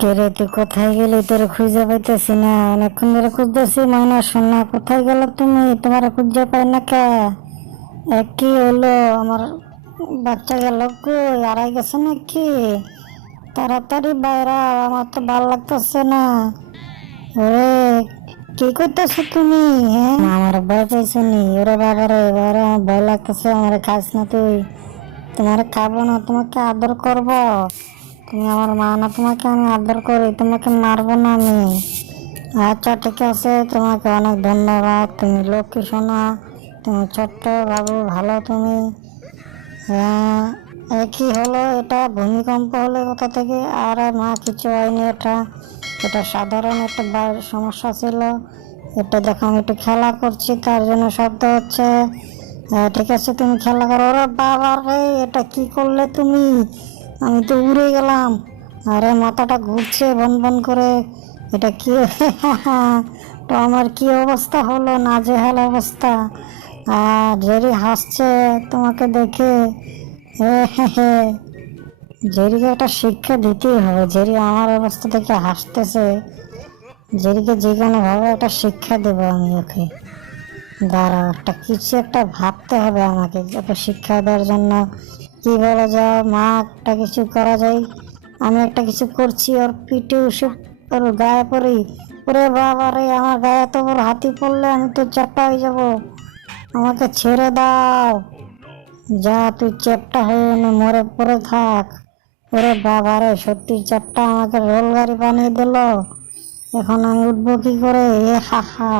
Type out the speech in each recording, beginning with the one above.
কে রে, তুই কোথায় গেলি? তোর খুঁজে পাইতেছি না, অনেকক্ষণ ধরে খুঁজতেছি। ময়না সোনা, কোথায় গেল তুমি? তোমার খুঁজে পাই না কে? কি হলো? আমার বাচ্চা গেল কই? হারাই গেছে নাকি? তাড়াতাড়ি বাইরা, আমার তো ভালো লাগতেছে না। ওরে, কি করতেছো তুমি? হ্যাঁ, আমার ভয় পাইছো নি? ওরে বাবা রে, ওরে আমার ভয় লাগতেছে। আমার খাস না তুই? তোমার খাবো না, তোমাকে আদর করবো। তুমি আমার মা না, তোমাকে আমি আদর করি, তোমাকে মারবো না আমি। আচ্ছা ঠিক আছে, তোমাকে অনেক ধন্যবাদ, তুমি লক্ষ্মী সোনা, তুমি ছোট্ট বাবু, ভালো তুমি। হ্যাঁ, কি হলো এটা? ভূমিকম্প হলো কোথা থেকে? আরে মা, কিছু হয়নি। এটা এটা সাধারণ একটা সমস্যা ছিল। এটা দেখো, আমি একটু খেলা করছি, তার জন্য শব্দ হচ্ছে। হ্যাঁ ঠিক আছে, তুমি খেলা করো। ওরে বাবা রে, এটা কি করলে তুমি? আমি তো উড়ে গেলাম। আরে মাথাটা ঘুরছে বন বন করে। এটা কি? তো আমার কি অবস্থা হলো, নাজেহাল অবস্থা। জেরি হাসছে তোমাকে দেখে। জেরিকে একটা শিক্ষা দিতেই হবে। জেরি আমার অবস্থা দেখে হাসতেছে। জেরিকে যে কোনো ভাবে একটা শিক্ষা দেবো আমি ওকে। দাঁড়াও, একটা কিছু একটা ভাবতে হবে আমাকে, ওকে শিক্ষা দেওয়ার জন্য। কি বলা যায়, মা, একটা কিছু করা যায়। আমি একটা কিছু করছি, ওর পিঠে উসে ওর গায়ে পড়ি। ওরে বাবা রে, আমার গায়ে তো ওর হাতি পড়লে আমি তো চ্যাপ্টা হয়ে যাব। আমাকে ছেড়ে দাও। যা, তুই চ্যাপ্টা হয়ে মরে পড়ে থাক। ওরে বাবা রে, সত্যি চ্যাপ্টা, আমাকে রোল গাড়ি বানিয়ে দিল। এখন আমি উঠবো কি করে? হা হা,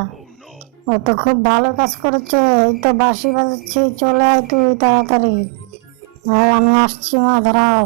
ও তো খুব ভালো কাজ করেছে। এই তো বাঁশি বাজাচ্ছি, চলে আয় তুই তাড়াতাড়ি। আর আমি আসছি মা, দাঁড়াও।